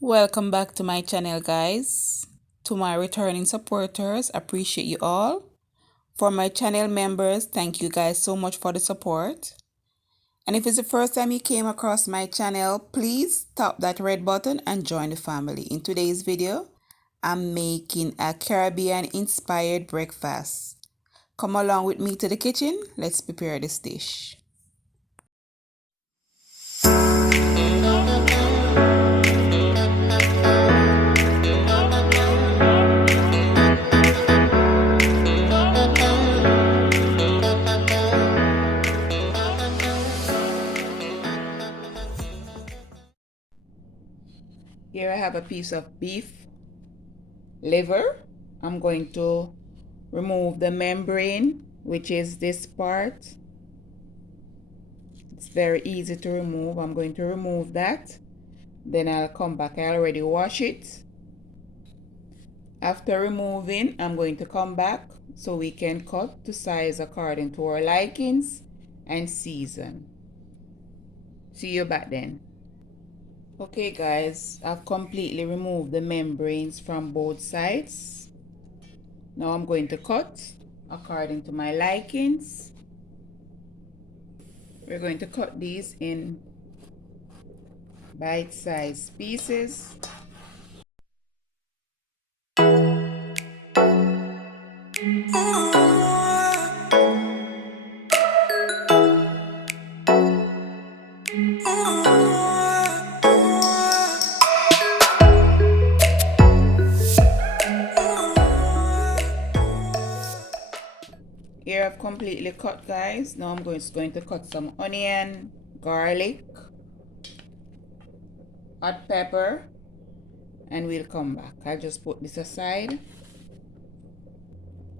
Welcome back to my channel, guys. To my returning supporters, appreciate you all. For my channel members, thank you guys so much for the support. And if it's the first time you came across my channel, please tap that red button and join the family. In today's video, I'm making a Caribbean inspired breakfast. Come along with me to the kitchen. Let's prepare this dish. Here I have a piece of beef liver. I'm going to remove the membrane, which is this part. It's very easy to remove. I'm going to remove that. Then I'll come back. I already wash it. After removing, I'm going to come back so we can cut to size according to our likings and season. See you back then. Okay guys, I've completely removed the membranes from both sides. Now I'm going to cut according to my likings. We're going to cut these in bite-sized pieces. Here I've completely cut, guys. Now I'm going to cut some onion, garlic, hot pepper, and we'll come back. I'll just put this aside.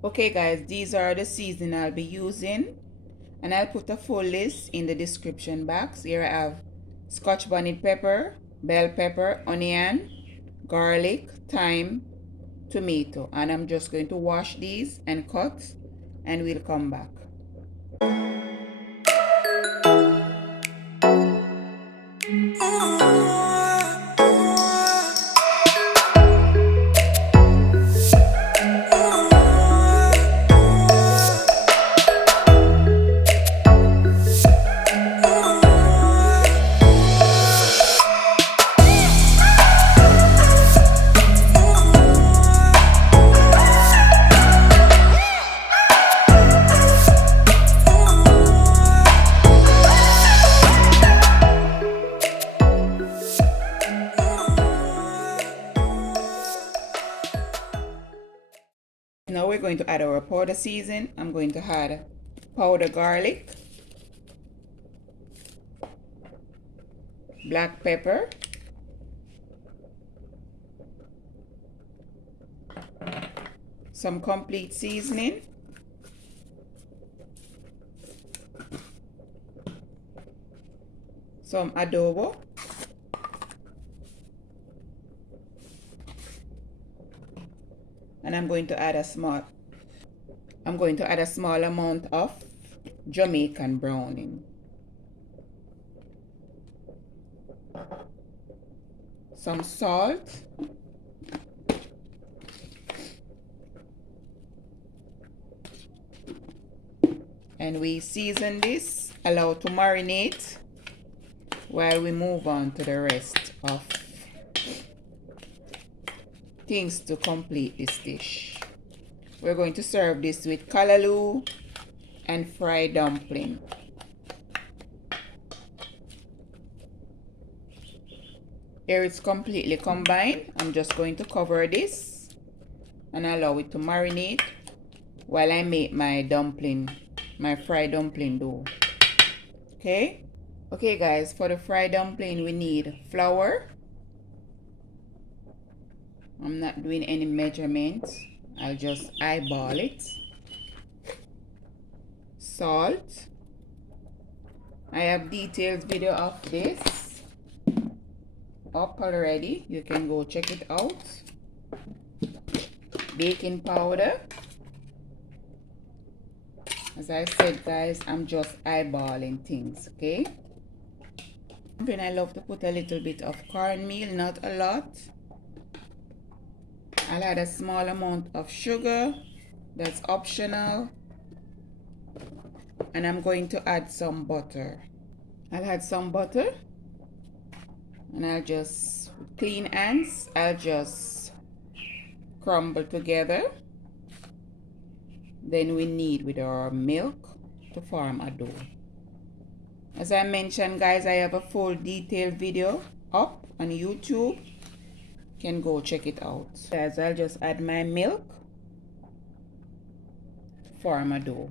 Okay guys, these are the seasoning I'll be using, and I'll put a full list in the description box. Here I have Scotch bonnet pepper, bell pepper, onion, garlic, thyme, tomato, and I'm just going to wash these and cut, and we'll come back. Now we're going to add our powder season. I'm going to add powder garlic, black pepper, some complete seasoning, some adobo, and I'm going to add a small amount of Jamaican browning. Some salt. And we season this, allow to marinate while we move on to the rest of things to complete this dish. We're going to serve this with CALLALOO and fried dumpling. Here it's completely combined. I'm just going to cover this and allow it to marinate while I make my dumpling, my fried dumpling dough. Okay? Okay guys, for the fried dumpling we need flour. I'm not doing any measurements. I'll just eyeball it. Salt. I have detailed video of this up already. You can go check it out. Baking powder. As I said guys, I'm just eyeballing things, okay? Then I love to put a little bit of cornmeal, not a lot. I'll add a small amount of sugar, that's optional. And I'm going to add some butter. I'll add some butter. And I'll just, with clean hands, I'll just crumble together. Then we knead with our milk to form a dough. As I mentioned, guys, I have a full detailed video up on YouTube. You can go check it out. Guys, I'll just add my milk to form a dough.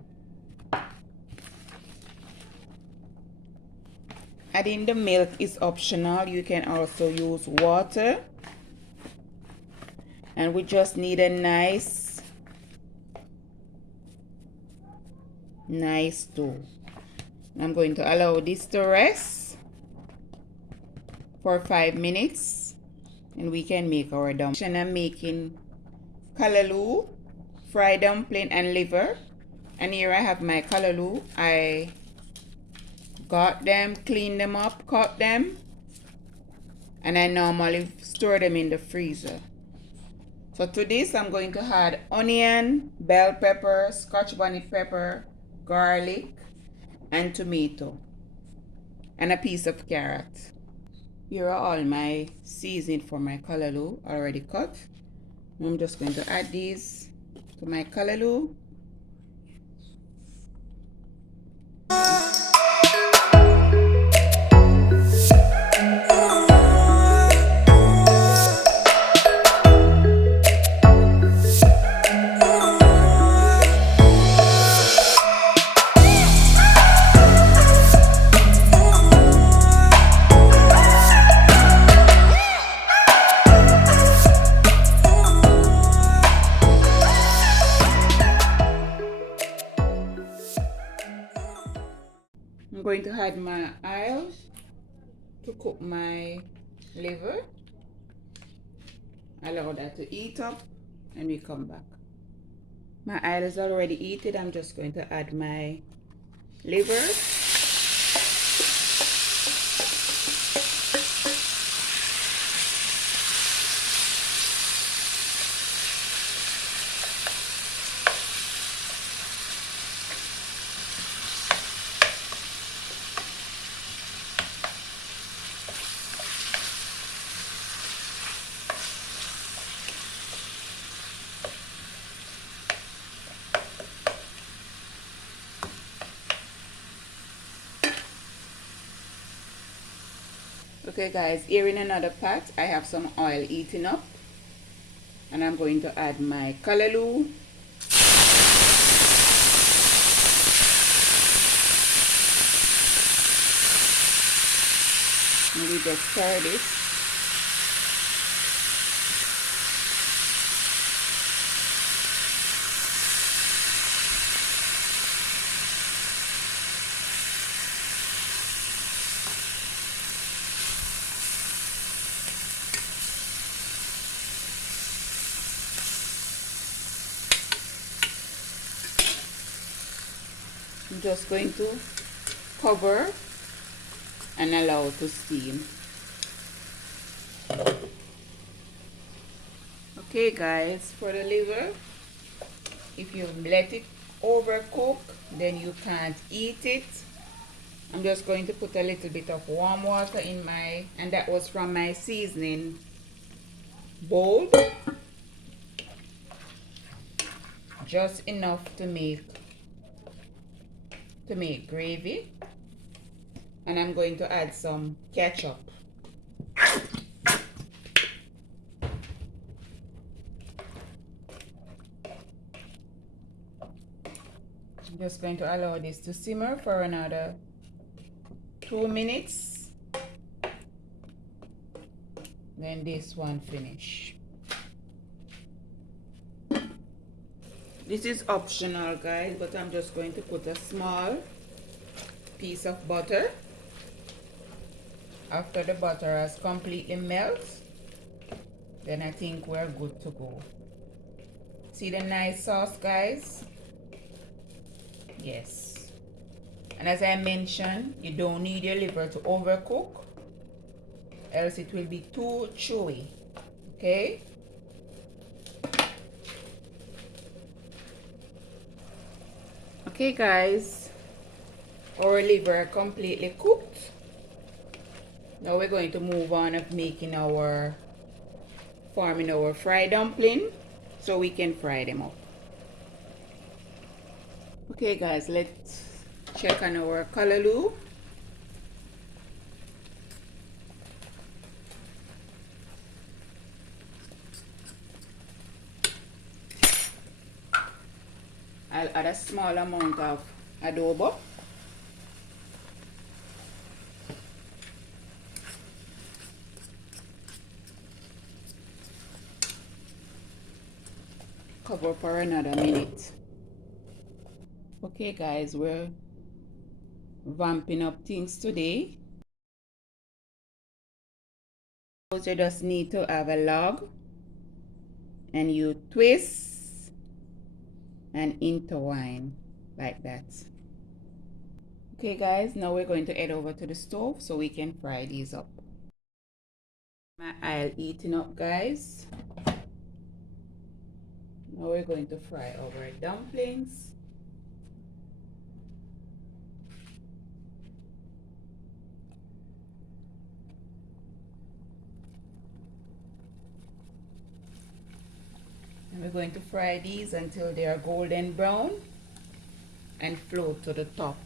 Adding the milk is optional. You can also use water. And we just need a nice dough. I'm going to allow this to rest for 5 minutes and we can make our dumpling. I'm making callaloo, fried dumpling and liver. And here I have my callaloo. I got them, cleaned them up, cut them, and I normally store them in the freezer. So to this I'm going to add onion, bell pepper, scotch bonnet pepper, garlic, and tomato, and a piece of carrot. Here are all my seasoning for my callaloo already cut. I'm just going to add these to my callaloo. I'm going to add my oil to cook my liver. Allow that to heat up and we come back. My oil is already heated. I'm just going to add my liver. Okay guys, here in another pot I have some oil heating up and I'm going to add my callaloo. And we just stir this. I'm just going to cover and allow to steam. Okay guys, for the liver, if you let it overcook, then you can't eat it. I'm just going to put a little bit of warm water in my, and that was from my seasoning bowl. Just enough to make gravy. And I'm going to add some ketchup. I'm just going to allow this to simmer for another 2 minutes. Then this one finish. This is optional guys, but I'm just going to put a small piece of butter. After the butter has completely melted, then I think we're good to go. See the nice sauce guys? Yes. And as I mentioned, you don't need your liver to overcook. else it will be too chewy. Okay. Okay guys, our liver completely cooked. Now we're going to move on of making forming our fried dumpling so we can fry them up. Okay guys, let's check on our callaloo. I'll add a small amount of adobo. Cover for another minute. Okay guys, we're vamping up things today. You just need to have a log and you twist and intertwine like that. Okay guys, now we're going to head over to the stove so we can fry these up. My oil heating up guys. Now we're going to fry our dumplings. And we're going to fry these until they are golden brown and float to the top.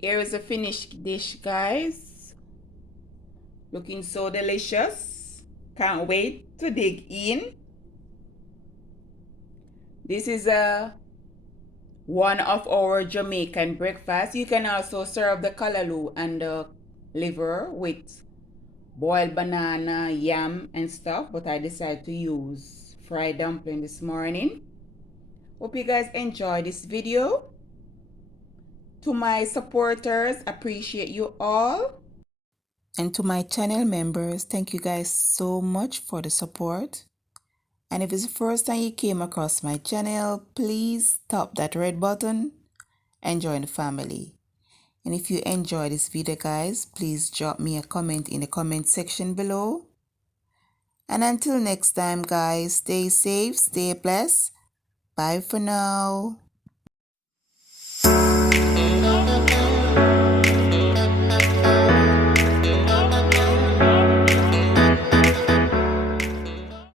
Here is a finished dish guys. Looking so delicious. Can't wait to dig in. This is one of our Jamaican breakfast. You can also serve the callaloo and the liver with boiled banana, yam and stuff, but I decided to use fried dumpling this morning. Hope you guys enjoy this video. To my supporters, appreciate you all. And to my channel members, thank you guys so much for the support. And if it's the first time you came across my channel, please tap that red button and join the family. And if you enjoy this video guys, please drop me a comment in the comment section below. And until next time guys, stay safe, stay blessed. Bye for now.